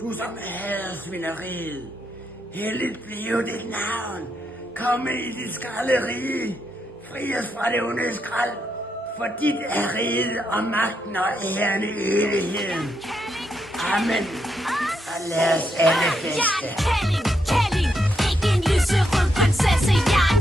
du som hader svineriet. Helligt blive dit navn. Kom i dit skralderige. Fri os fra det onde skrald. For dit er riget og magten og æren i evigheden. Amen. Og lad os alle feste. Jeg er Kælling, ikke en lyserød prinsesse. Jeg er